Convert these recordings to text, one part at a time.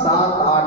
7-8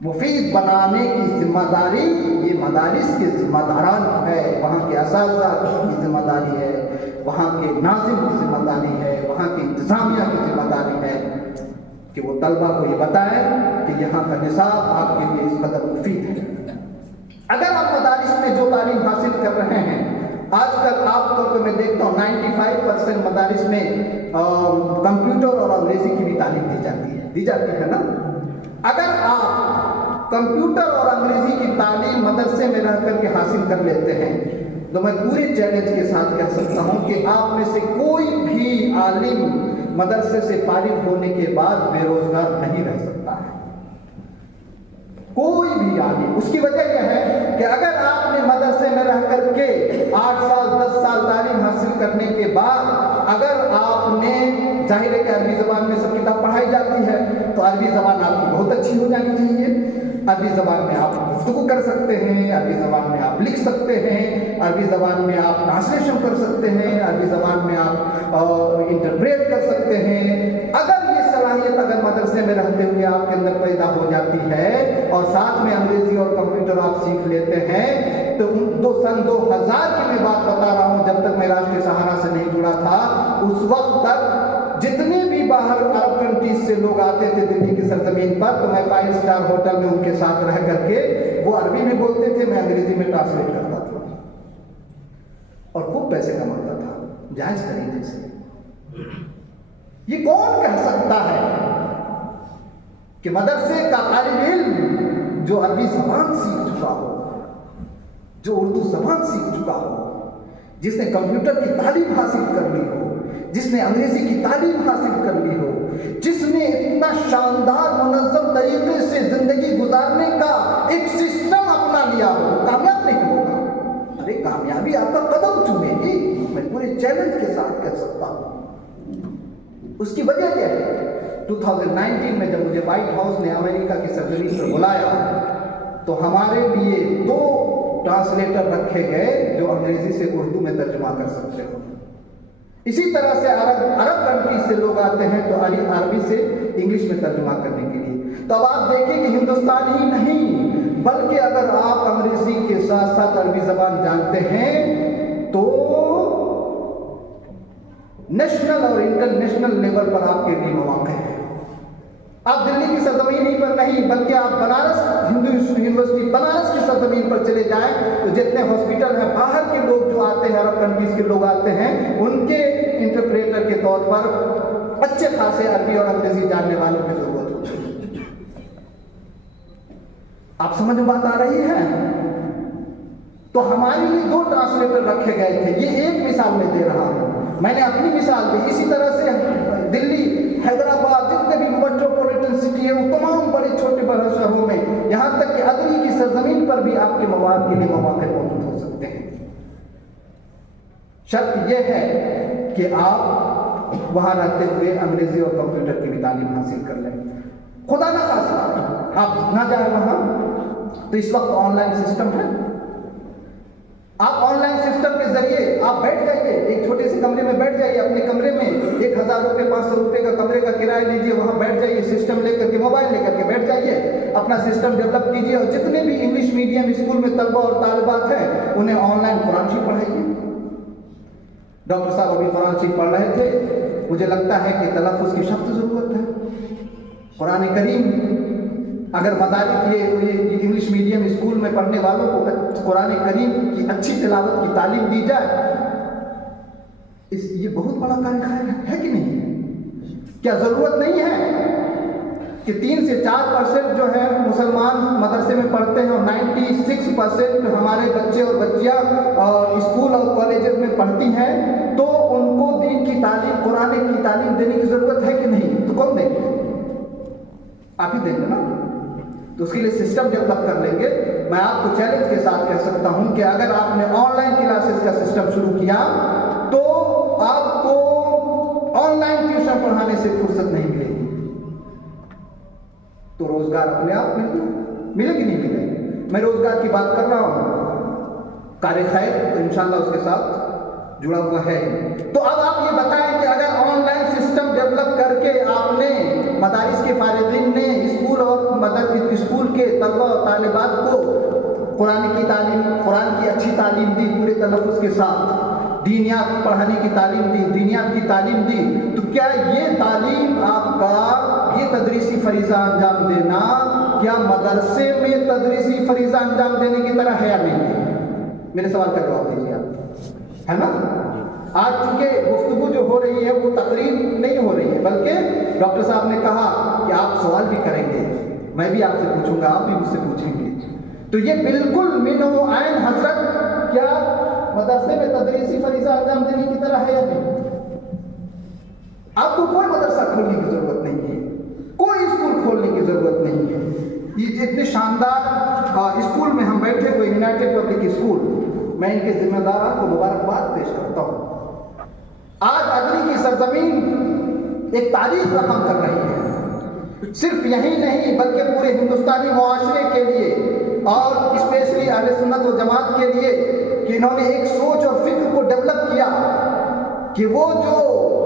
مفید بنانے کی ذمہ داری یہ مدارس کے ذمہ داران کی ہے، وہاں کے اساتذہ کی ذمہ داری ہے، وہاں کے ناظم کی ذمہ داری ہے، وہاں کی انتظامیہ کی ذمہ داری ہے کہ وہ طلبہ کو یہ بتائیں کہ یہاں کا نصاب آپ کے لیے اس قدر مفید ہے۔ اگر آپ مدارس میں جو تعلیم حاصل کر رہے ہیں، آج کل آپ طور پہ میں دیکھتا ہوں 95% مدارس میں کمپیوٹر اور انگریزی کی بھی تعلیم دی جاتی ہے نا۔ اگر آپ کمپیوٹر اور انگریزی کی تعلیم مدرسے میں رہ کر کے حاصل کر لیتے ہیں تو میں پورے چیلنج کے ساتھ کہہ سکتا ہوں کہ آپ میں سے کوئی بھی عالم مدرسے سے فارغ ہونے کے بعد بے روزگار نہیں رہ سکتا ہے، کوئی بھی عالم۔ اس کی وجہ یہ ہے کہ اگر آپ نے مدرسے میں رہ کر کے 8 سال 10 سال تعلیم حاصل کرنے کے بعد اگر آپ نے، ظاہر ہے کہ عربی زبان میں سب کتاب پڑھائی جاتی ہے تو عربی زبان آپ کی بہت اچھی ہو جانی چاہیے، عربی زبان میں آپ گفتگو کر سکتے ہیں، عربی زبان میں آپ لکھ سکتے ہیں، عربی زبان میں آپ ٹرانسلیشن کر سکتے ہیں، عربی زبان میں آپ انٹرپریٹ کر سکتے ہیں۔ اگر یہ صلاحیت اگر مدرسے میں رہتے ہوئے آپ کے اندر پیدا ہو جاتی ہے اور ساتھ میں انگریزی اور کمپیوٹر آپ سیکھ لیتے ہیں تو سن 2000 کی میں بات بتا رہا ہوں، جب تک میں راشٹریہ سہارا سے نہیں جڑا تھا، اس وقت تک جتنے بھی باہر عرب کنٹریز سے لوگ آتے تھے دلی کی سرزمین پر تو میں 5 اسٹار ہوٹل میں ان کے ساتھ رہ کر کے وہ عربی میں بولتے تھے، میں انگریزی میں ٹرانسلیٹ کرتا تھا اور خوب پیسے کماتا تھا جائز طریقے سے۔ یہ کون کہہ سکتا ہے کہ مدرسے کا طالب علم جو عربی زبان سیکھ چکا ہو، جو اردو زبان سیکھ چکا ہو، جس نے کمپیوٹر کی تعلیم حاصل کر لی ہو، جس نے انگریزی کی تعلیم حاصل کر لی ہو، جس نے اتنا شاندار منظم طریقے سے زندگی گزارنے کا ایک سسٹم اپنا لیا ہو، کامیاب نہیں ہوگا۔ ارے کامیابی آپ کا قدم چومے گی، میں پورے چیلنج کے ساتھ کہہ سکتا ہوں۔ اس کی وجہ کیا ہے؟ 2019 میں جب مجھے وائٹ ہاؤس نے امریکہ کی سرزمین پر بلایا تو ہمارے لیے 2 ٹرانسلیٹر رکھے گئے جو انگریزی سے اردو میں ترجمہ کر سکتے ہو۔ اسی طرح سے عرب کنٹری سے لوگ آتے ہیں تو عربی سے انگلش میں ترجمہ کرنے کے لیے۔ تو اب آپ دیکھیں کہ ہندوستان ہی نہیں بلکہ اگر آپ انگریزی کے ساتھ ساتھ عربی زبان جانتے ہیں تو نیشنل اور انٹرنیشنل لیول پر آپ کے لیے مواقع ہے۔ آپ دلی کی سرزمین ہی پر نہیں بلکہ آپ بنارس ہندو یونیورسٹی بنارس کی سرزمین پر چلے جائیں تو جتنے ہاسپٹل ہیں باہر کے لوگ جو آتے ہیں، عرب کنٹریز کے لوگ آتے ہیں، ان کے انٹرپریٹر کے طور پر اچھے خاصے عربی اور انگریزی جاننے والوں کی ضرورت ہوتی ہے۔ آپ سمجھ میں بات آ رہی ہے؟ تو ہمارے لیے 2 ٹرانسلیٹر رکھے گئے تھے۔ یہ ایک مثال میں دے رہا ہوں، میں نے اپنی مثال دی۔ اسی طرح سے دلی، حیدرآباد، جتنے بھی میٹروپولیٹن سٹی ہے وہ تمام بڑے چھوٹے بڑے شہروں میں، یہاں تک کہ عدلی کی سرزمین پر بھی آپ کے مواد کے لیے مواقع موجود ہو سکتے ہیں۔ شرط یہ ہے کہ آپ وہاں رہتے ہوئے انگریزی اور کمپیوٹر کی بھی تعلیم حاصل کر لیں۔ خدا نہ خاصہ آپ نہ جائیں وہاں تو اس وقت آن لائن سسٹم ہے، آپ آن لائن سسٹم کے ذریعے آپ بیٹھ جائیے، ایک چھوٹے سے کمرے میں بیٹھ جائیے، اپنے کمرے میں 1000 روپے 500 روپے کا کمرے کا کرایہ لیجیے، وہاں بیٹھ جائیے، سسٹم لے کر کے، موبائل لے کر کے بیٹھ جائیے، اپنا سسٹم ڈیولپ کیجیے اور جتنے بھی انگلش میڈیم اسکول میں طلبہ اور طالبات ہیں انہیں on line Quran Sharif پڑھائیے۔ Doctor صاحب ابھی قرآن شریف پڑھ رہے تھے، مجھے لگتا ہے کہ تلفظ کی سخت ضرورت ہے۔ قرآن کریم اگر مدارس یہ انگلش میڈیم اسکول میں پڑھنے والوں کو قرآن کریم کی اچھی تلاوت کی تعلیم دی جائے، یہ بہت بڑا کام ہے کہ نہیں؟ کیا ضرورت نہیں ہے کہ 3 سے 4% جو ہے مسلمان مدرسے میں پڑھتے ہیں اور 96% ہمارے بچے اور بچیاں اسکول اور کالجز میں پڑھتی ہیں، تو ان کو دین کی تعلیم، قرآن کی تعلیم دینے کی ضرورت ہے کہ نہیں؟ تو کون دیں گے؟ آپ ہی دیں گے نا۔ تو اس کے لیے سسٹم ڈیولپ کر لیں گے۔ میں آپ کو چیلنج کے ساتھ کہہ سکتا ہوں کہ اگر آپ نے آن لائن کلاسز کا سسٹم شروع کیا تو آپ کو آن لائن ٹیوشن پڑھانے سے فرصت نہیں ملے گی، تو روزگار اپنے آپ ملے گی نہیں ملے گی؟ میں روزگار کی بات کر رہا ہوں، کار خیر تو انشاءاللہ اس کے ساتھ جڑا ہوا ہے۔ تو اب آپ یہ بتائیں کہ اگر on line system develop develop کر کے آپ نے مدارس کے فارغین نے اسکول کے طلبہ اور طالبات کو قرآن کی اچھی تعلیم دی، پورے تلفظ کے ساتھ دینیات پڑھانے کی تعلیم دی، دینیات کی تعلیم دی، تو کیا یہ تعلیم آپ کا یہ تدریسی فریضہ انجام دینا کیا مدرسے میں تدریسی فریضہ انجام دینے کی طرح ہے یا نہیں ہے؟ میرے سوال کا جواب دیجیے آپ، ہے نا؟ آج چونکہ گفتگو جو ہو رہی ہے وہ تقریر نہیں ہو رہی ہے، بلکہ ڈاکٹر صاحب نے کہا کہ آپ سوال بھی کریں گے، میں بھی آپ سے پوچھوں گا، آپ بھی مجھ سے پوچھیں گے، تو یہ بالکل من و عین حضرت کیا مدرسے میں تدریسی فریضہ انجام دینے کی طرح ہے یا نہیں؟ آپ کو کوئی مدرسہ کھولنے کی ضرورت نہیں ہے، کوئی اسکول کھولنے کی ضرورت نہیں ہے۔ یہ اتنے شاندار اسکول میں ہم بیٹھے ہوئے یونائٹڈ پبلک اسکول، میں ان کے ذمہ داروں کو مبارکباد پیش کرتا ہوں۔ آج اگری کی سرزمین ایک تاریخ رقم کر رہی ہے، صرف یہی نہیں بلکہ پورے ہندوستانی معاشرے کے لیے اور اسپیشلی اہل سنت و جماعت کے لیے کہ انہوں نے ایک سوچ اور فکر کو ڈیولپ کیا کہ وہ جو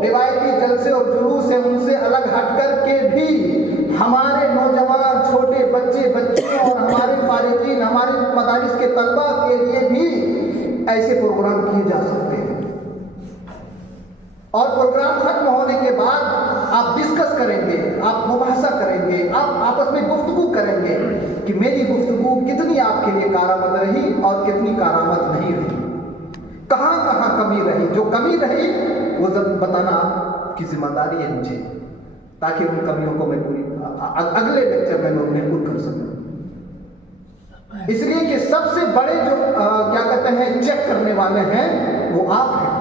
روایتی جلسے اور جلوس ہیں ان سے الگ ہٹ کر کے بھی ہمارے نوجوان چھوٹے بچوں اور ہمارے فارغین ہمارے مدارس کے طلبہ کے لیے بھی ایسے پروگرام کیے جا سکتے ہیں، اور پروگرام ختم ہونے کے بعد آپ ڈسکس کریں گے، آپ مباحثہ کریں گے، آپ آپس میں گفتگو کریں گے کہ میری گفتگو کتنی آپ کے لیے کارآمد رہی اور کتنی کارآمد نہیں رہی، کہاں کہاں کمی رہی، جو کمی رہی وہ بتانا آپ کی ذمہ داری ہے مجھے، تاکہ ان کمیوں کو میں پوری اگلے لیکچر میں انہیں پور کر سکوں۔ اس لیے کہ سب سے بڑے جو کیا کہتے ہیں چیک کرنے والے ہیں وہ آپ ہیں۔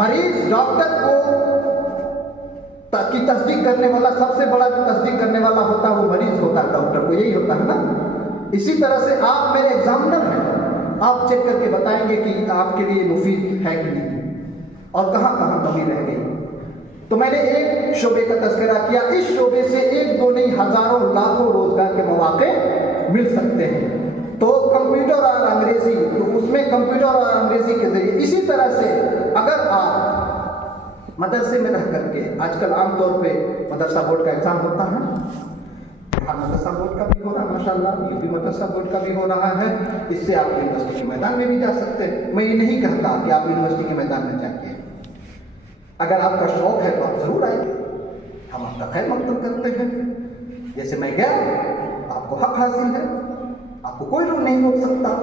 مریض ڈاکٹر کی تصدیق کرنے والا، سب سے بڑا جو تصدیق کرنے والا ہوتا ہے وہ مریض ہوتا ہے، ڈاکٹر کو یہی ہوتا ہے نا۔ اسی طرح سے آپ میرے ایگزامنر ہیں، آپ چیک کر کے بتائیں گے کہ آپ کے لیے مفید ہے کہ نہیں اور کہاں کہاں کمی رہ گئی۔ تو میں نے ایک شعبے کا تذکرہ کیا، اس شعبے سے ایک دو نہیں ہزاروں لاکھوں روزگار کے مواقع مل سکتے ہیں۔ تو کمپیوٹر اور انگریزی، تو اس میں کمپیوٹر اور انگریزی کے ذریعے، اسی طرح سے اگر آپ مدرسے میں رہ کر کے، آج کل عام طور پہ مدرسہ بورڈ کا ایگزام ہوتا ہے، مدرسہ بورڈ کا بھی ہو رہا ہے ماشاءاللہ، یہ بھی مدرسہ بورڈ کا بھی ہو رہا ہے، اس سے آپ یونیورسٹی کے میدان میں بھی جا سکتے ہیں۔ میں یہ نہیں کہتا کہ آپ یونیورسٹی کے میدان میں جائیے، اگر آپ کا شوق ہے تو آپ ضرور آئیے، ہم آپ کا خیر مقدم کرتے ہیں۔ جیسے میں گیا، آپ کو حق حاصل ہے، آپ کو کوئی روک نہیں روک سکتا،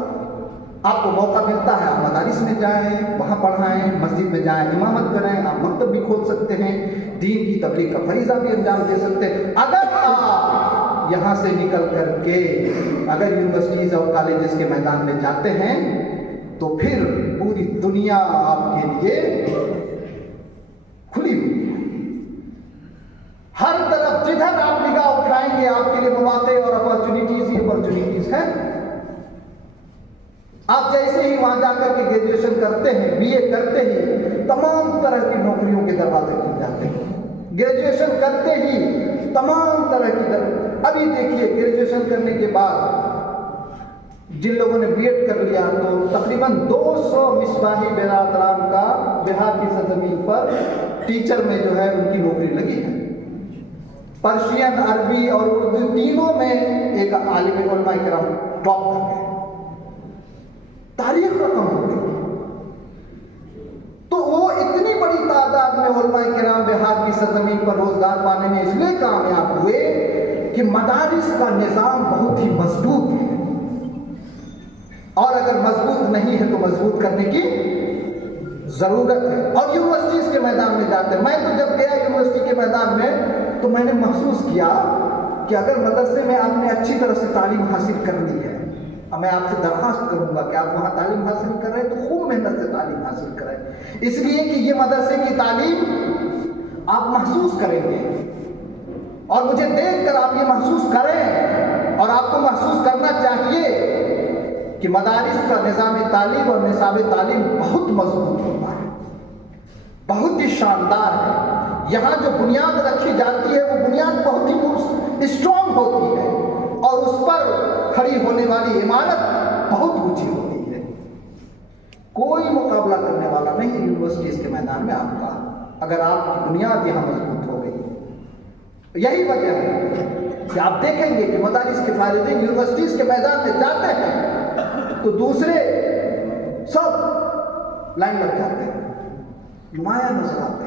آپ کو موقع ملتا ہے آپ مدارس میں جائیں، وہاں پڑھائیں، مسجد میں جائیں امامت کریں، آپ مکتب بھی کھول سکتے ہیں، دین کی تبلیغ کا فریضہ بھی انجام دے سکتے ہیں۔ اگر آپ یہاں سے نکل کر کے اگر یونیورسٹیز اور کالجز کے میدان میں جاتے ہیں تو پھر پوری دنیا آپ کے لیے کھلی ہوئی ہے، ہر طرف جدھر آپ نگاہ اٹھائیں گے آپ کے لیے مواقع اور اپرچونیٹیز ہی اپرچونیٹیز ہیں۔ آپ جیسے ہی وہاں جا کر کے گریجویشن کرتے ہیں، بی اے کرتے ہی تمام طرح کی نوکریوں کے دروازے کھل جاتے ہیں، گریجویشن کرتے ہی تمام طرح کی ابھی دیکھیے گریجویشن کرنے کے بعد جن لوگوں نے بی ایڈ کر لیا تو تقریباً 200 مصباحی برادران کا بہار کی سرزمین پر ٹیچر میں جو ہے ان کی نوکری لگی ہے۔ پرشین، عربی اور اردو تینوں میں ایک عالم علماء کرام ٹاپ کر گئے، تاریخ رقم ہو گئی۔ تو وہ اتنی بڑی تعداد میں علماء کرام بہار کی سرزمین پر روزگار پانے میں اس لیے کامیاب ہوئے کہ مدارس کا نظام بہت ہی مضبوط ہے، اور اگر مضبوط نہیں ہے تو مضبوط کرنے کی ضرورت ہے۔ اور یونیورسٹیز کے میدان میں جاتے ہیں، میں تو جب گیا یونیورسٹی کے میدان میں تو میں نے محسوس کیا کہ اگر مدرسے میں آپ نے اچھی طرح سے تعلیم حاصل کر لی ہے، میں آپ سے درخواست کروں گا کہ آپ وہاں تعلیم حاصل کر رہے ہیں تو خوب محنت سے تعلیم حاصل کریں، اس لیے کہ یہ مدرسے کی تعلیم آپ محسوس کریں گے، اور مجھے دیکھ کر آپ یہ محسوس کریں، اور آپ کو محسوس کرنا چاہیے کہ مدارس کا نظام تعلیم اور نصاب تعلیم بہت مضبوط ہوتا ہے، بہت ہی شاندار ہے۔ یہاں جو بنیاد رکھی جاتی ہے وہ بنیاد بہت ہی اسٹرانگ ہوتی ہے، اور اس پر کھڑی ہونے والی عمارت بہت اونچی ہوتی ہے۔ کوئی مقابلہ کرنے والا نہیں ہے یونیورسٹیز کے میدان میں آپ کا، اگر آپ کی بنیاد یہاں مضبوط ہو گئی۔ یہی وجہ ہے کہ آپ دیکھیں گے کہ مدارس کے فارغین یونیورسٹیز کے میدان میں جاتے ہیں تو دوسرے سب لائن لگ جاتے ہیں، نمایاں نظر آتے ہیں۔